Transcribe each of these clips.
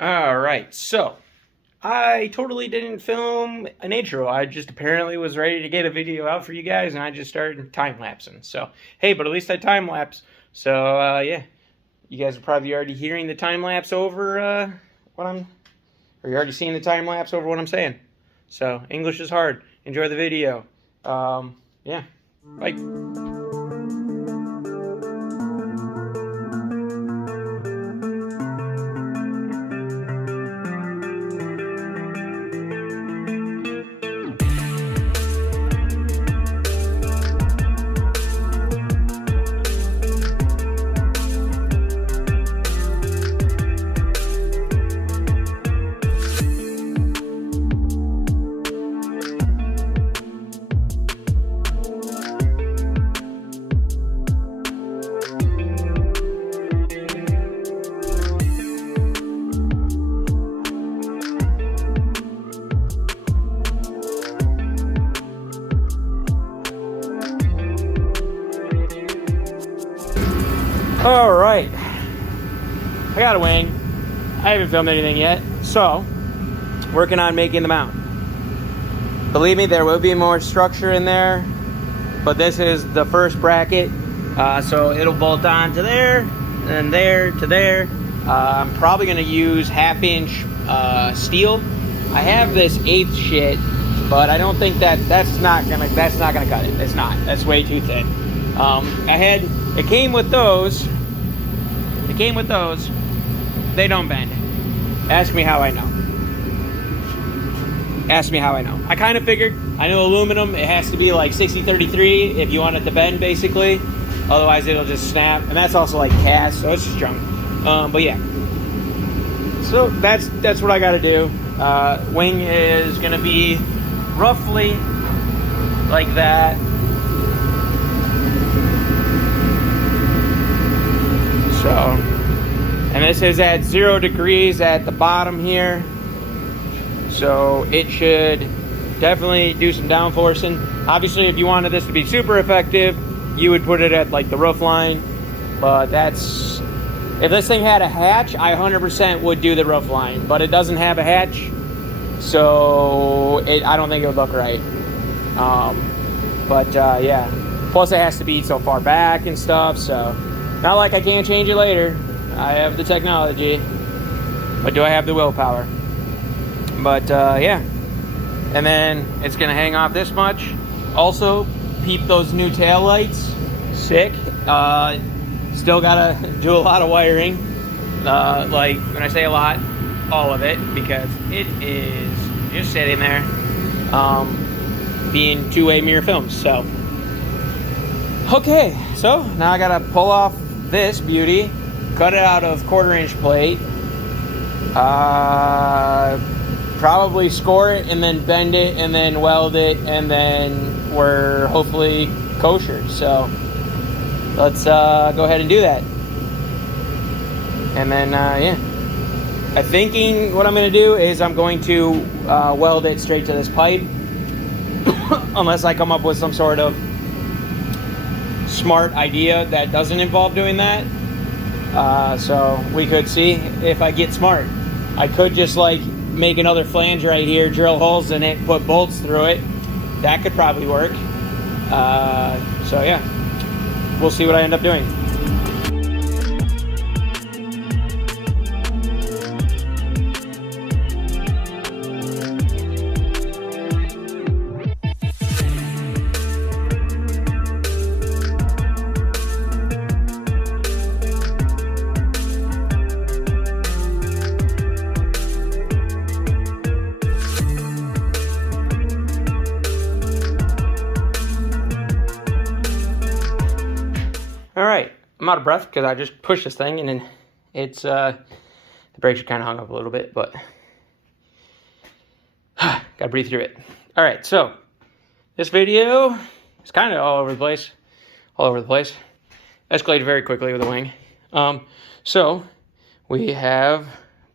All right, so I totally didn't film an intro. I just apparently was ready to get a video out for you guys, and I just started time-lapsing. So, hey, but at least I time-lapse. So, yeah, you guys are probably already hearing the time-lapse over or you're already seeing the time-lapse over what I'm saying. So, English is hard. Enjoy the video. Yeah, bye. All right, I got a wing. I haven't filmed anything yet, so working on making the mount. Believe me, there will be more structure in there, but this is the first bracket, so it'll bolt on to there, and there to there. I'm probably gonna use 1/2" steel. I have this 1/8 shit, but I don't think that's not gonna cut it. It's not. That's way too thin. It came with those. They don't bend. Ask me how I know. I kind of figured. I know aluminum, it has to be like 60-33 if you want it to bend, basically. Otherwise, it'll just snap. And that's also like cast, so it's just junk. But yeah. So that's what I got to do. Wing is going to be roughly like that. So, and this is at 0 degrees at the bottom here. So it should definitely do some downforcing. Obviously, if you wanted this to be super effective, you would put it at like the roof line. But if this thing had a hatch, I 100% would do the roof line. But it doesn't have a hatch, so I don't think it would look right. Yeah. Plus, it has to be so far back and stuff, so. Not like I can't change it later. I have the technology. But do I have the willpower? But, yeah. And then it's going to hang off this much. Also, peep those new tail lights. Sick. Still got to do a lot of wiring. Like, when I say a lot, all of it. Because it is just sitting there. Being two-way mirror films. So. Okay. So, now I got to pull off this beauty, cut it out of 1/4" plate, probably score it and then bend it and then weld it, and then we're hopefully kosher. So let's go ahead and do that. And then yeah, I'm thinking what I'm going to do is I'm going to weld it straight to this pipe unless I come up with some sort of smart idea that doesn't involve doing that. So we could see if I get smart. I could just like make another flange right here, drill holes in it, put bolts through it. That could probably work. So yeah, we'll see what I end up doing. All right, I'm out of breath because I just pushed this thing and then it's, the brakes are kind of hung up a little bit, but gotta breathe through it. All right, so this video is kind of all over the place. Escalated very quickly with the wing. So we have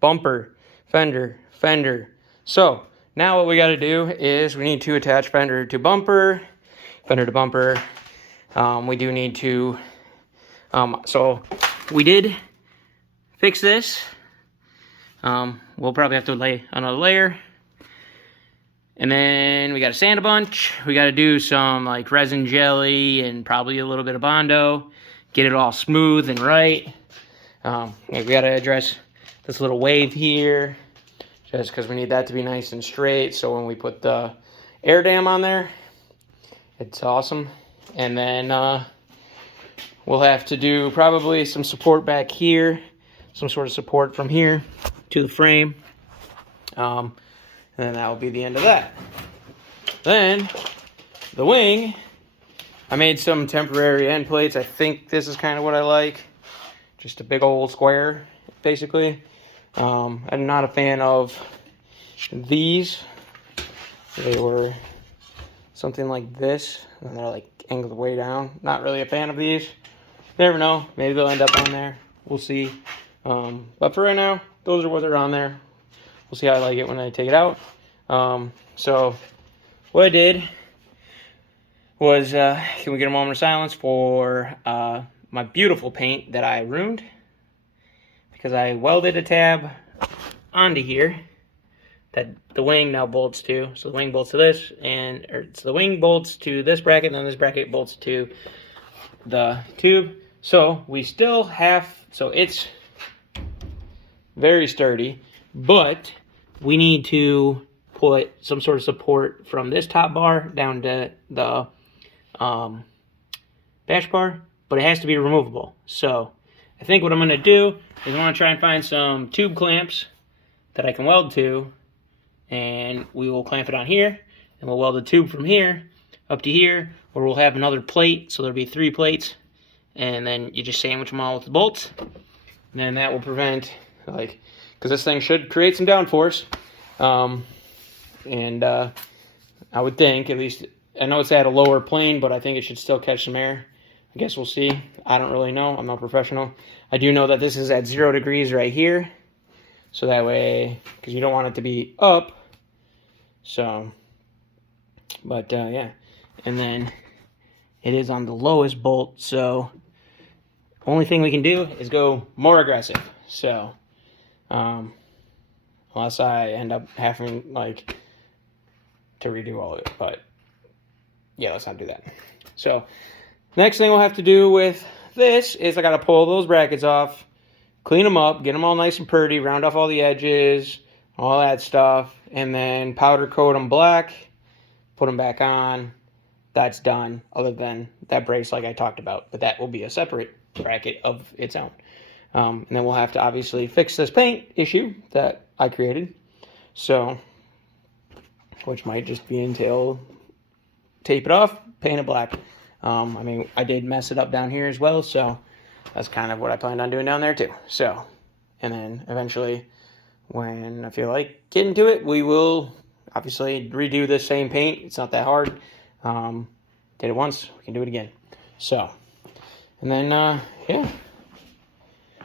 bumper, fender. So now what we got to do is we need to attach fender to bumper. We do need to, so we did fix this. We'll probably have to lay another layer. And then we got to sand a bunch. We got to do some like resin jelly and probably a little bit of Bondo. Get it all smooth and right. We got to address this little wave here. Just because we need that to be nice and straight. So when we put the air dam on there, it's awesome. And then we'll have to do probably some support back here. Some sort of support from here to the frame. And then that will be the end of that. Then, the wing, I made some temporary end plates. I think this is kind of what I like. Just a big old square, basically. I'm not a fan of these. They were something like this, and they're like angled way down. Not really a fan of these. Never know. Maybe they'll end up on there. We'll see. But for right now, those are what are on there. We'll see how I like it when I take it out. So what I did was, can we get a moment of silence for my beautiful paint that I ruined? Because I welded a tab onto here that the wing now bolts to. So the wing bolts to this, so the wing bolts to this bracket, and then this bracket bolts to the tube. So we still have, so it's very sturdy, but we need to put some sort of support from this top bar down to the bash bar, but it has to be removable. So I think what I'm going to do is I want to try and find some tube clamps that I can weld to, and we will clamp it on here, and we'll weld the tube from here up to here, where we'll have another plate, so there'll be 3 plates, and then you just sandwich them all with the bolts, and then that will prevent, like, because this thing should create some downforce, and I would think, at least, I know it's at a lower plane, but I think it should still catch some air. I guess we'll see. I don't really know. I'm not a professional. I do know that this is at 0 degrees right here. So that way, because you don't want it to be up. So, but yeah. And then it is on the lowest bolt. So, only thing we can do is go more aggressive. So, unless I end up having, like, to redo all of it. But, yeah, let's not do that. So, next thing we'll have to do with this is I got to pull those brackets off, clean them up, get them all nice and pretty, round off all the edges, all that stuff, and then powder coat them black, put them back on. That's done, other than that brace like I talked about, but that will be a separate bracket of its own. And then we'll have to obviously fix this paint issue that I created, so, which might just be entail tape it off, paint it black. I mean, I did mess it up down here as well, so that's kind of what I planned on doing down there too. So, and then eventually, when I feel like getting to it, we will obviously redo the same paint. It's not that hard. Did it once, we can do it again. So, and then, yeah.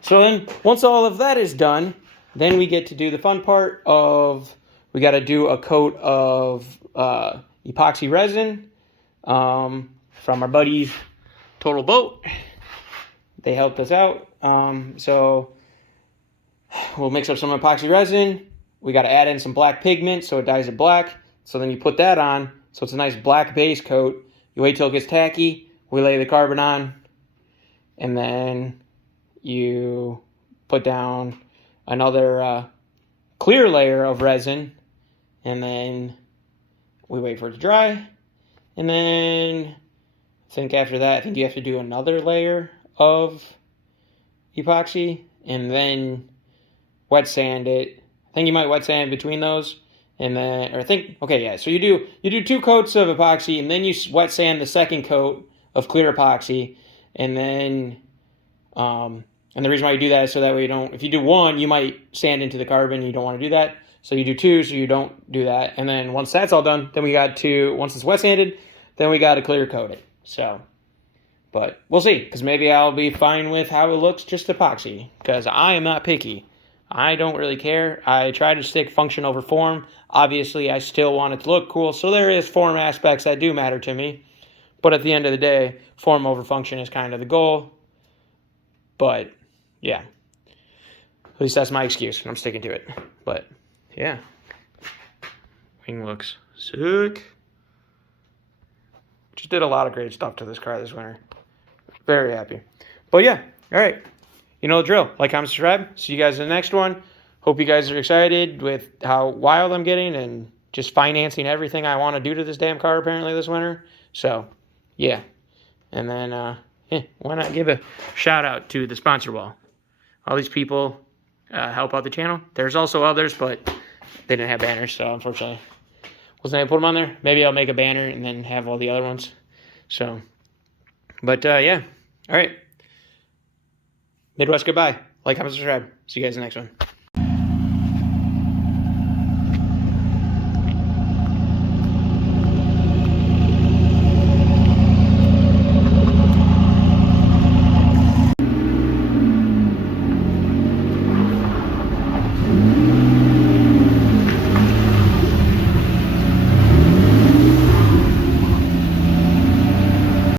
So then, once all of that is done, then we get to do the fun part of, we got to do a coat of epoxy resin, from our buddies Total Boat. They helped us out. So we'll mix up some epoxy resin. We got to add in some black pigment so it dyes it black. So then you put that on, so it's a nice black base coat. You wait till it gets tacky. We lay the carbon on, and then you put down another clear layer of resin, and then we wait for it to dry, and then I think after that, I think you have to do another layer of epoxy, and then wet sand it. I think you might wet sand between those, and then, or I think, okay, yeah. So you do 2 coats of epoxy, and then you wet sand the second coat of clear epoxy, and then, and the reason why you do that is so that way you don't, if you do 1, you might sand into the carbon. You don't want to do that. So you do 2, so you don't do that. And then once that's all done, then we got to, once it's wet sanded, then we got to clear coat it. So, but we'll see, because maybe I'll be fine with how it looks just epoxy, because I am not picky. I don't really care. I try to stick function over form. Obviously, I still want it to look cool, so there is form aspects that do matter to me. But at the end of the day, form over function is kind of the goal. But, yeah. At least that's my excuse, and I'm sticking to it. But, yeah. Wing looks sick. Just did a lot of great stuff to this car this winter. Very happy. But, yeah. All right. You know the drill. Like, comment, subscribe. See you guys in the next one. Hope you guys are excited with how wild I'm getting and just financing everything I want to do to this damn car apparently this winter. So, yeah. And then, why not give a shout out to the sponsor wall? All these people help out the channel. There's also others, but they didn't have banners, so unfortunately wasn't able to put them on there. Maybe I'll make a banner and then have all the other ones. So, but yeah. All right. Midwest goodbye. Like, comment, subscribe. See you guys in the next one.